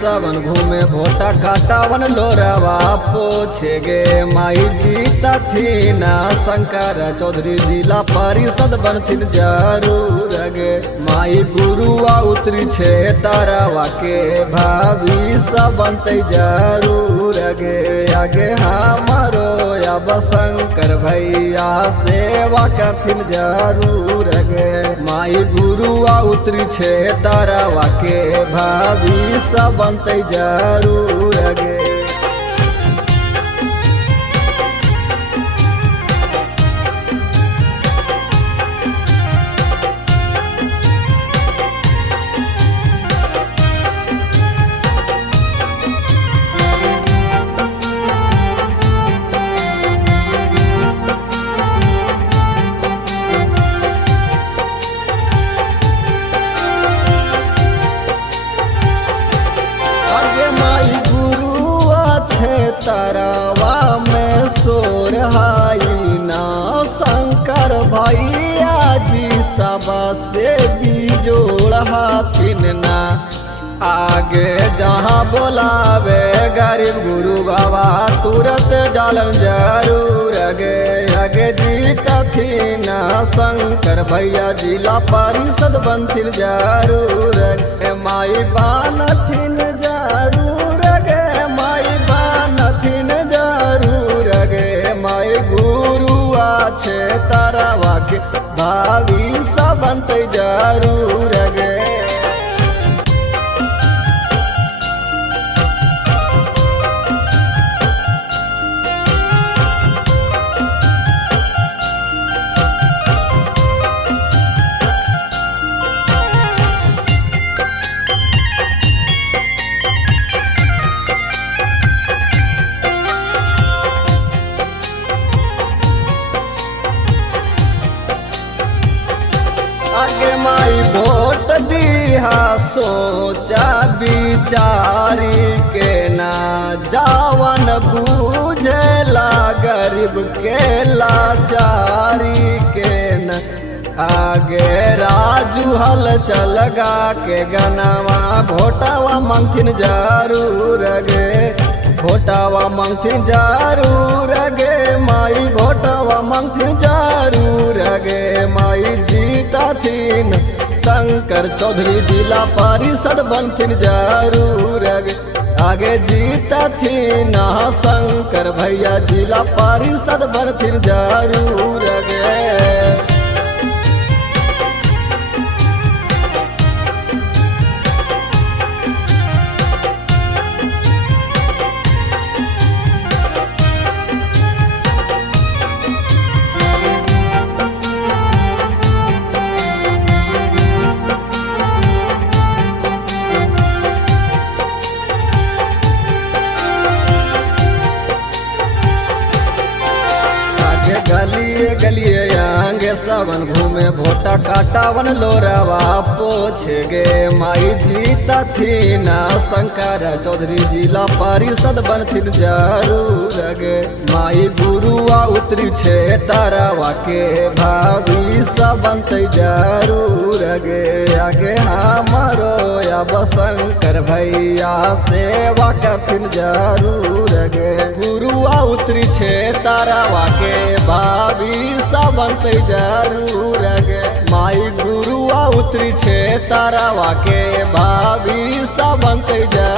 सबन घूमे भोटा काटावन लोरावा पोछे गे माई जीता थी ना शंकर चौधरी जिला परिषद बनथिन जरूर गे माई गुरुआ उतरी छे तारावा के भाभी सब बनते जरूर गे आगे हमारो अब शंकर भैया सेवा करथिन जरूर गे माई गुरुआ उतरी छे तारावा के भाभी सब बनते जरूर गे। तारावा में सोरहाई ना शंकर भैया जी सब से बिजोड़ हाथिन ना आगे जहाँ बोलावे गरीब गुरु बाबा तुरंत जालन जरूर आगे जीता थी ना शंकर भैया जिला परिषद बनथिन जरूर माई बानथिन जरूर गे माई बानथिन जरूर गे माई गुरुआ छे तारावा के भाभी सब बनते जरूर गे। आगे माई वोट दिहा सोचा बिचारी के ना जावन बूझला गरीब के लाचारी के न आगे राजू हल चलगा के गनवा भोटावा मंगथिन जरूर गे भोटावा मंगथिन जरूर गे माई भोटावा मंगथिन जरूर गे माई जीता थीन शंकर चौधरी जिला परिषद बनथिन जरूर गे आगे जीता थी ना शंकर भैया जिला परिषद बनथिन जरूर गे। गलिए गलिए आंगे सबन घूमे भोटा काटावन लोरावा पोछे गे माई जीता थी ना शंकर चौधरी जिला परिषद बनथिन जरूर गे माई गुरुआ उतरी छे तारावा के भाभी सब बनते जरूर गे आगे हमारो अब शंकर भैया सेवा करथिन जरूर गे गुरुआ उतरी छे तारावा के भाभी सब बनते जरूर गे माई गुरुआ उतरी छे तारावा के भाभी सब बनते जरूर।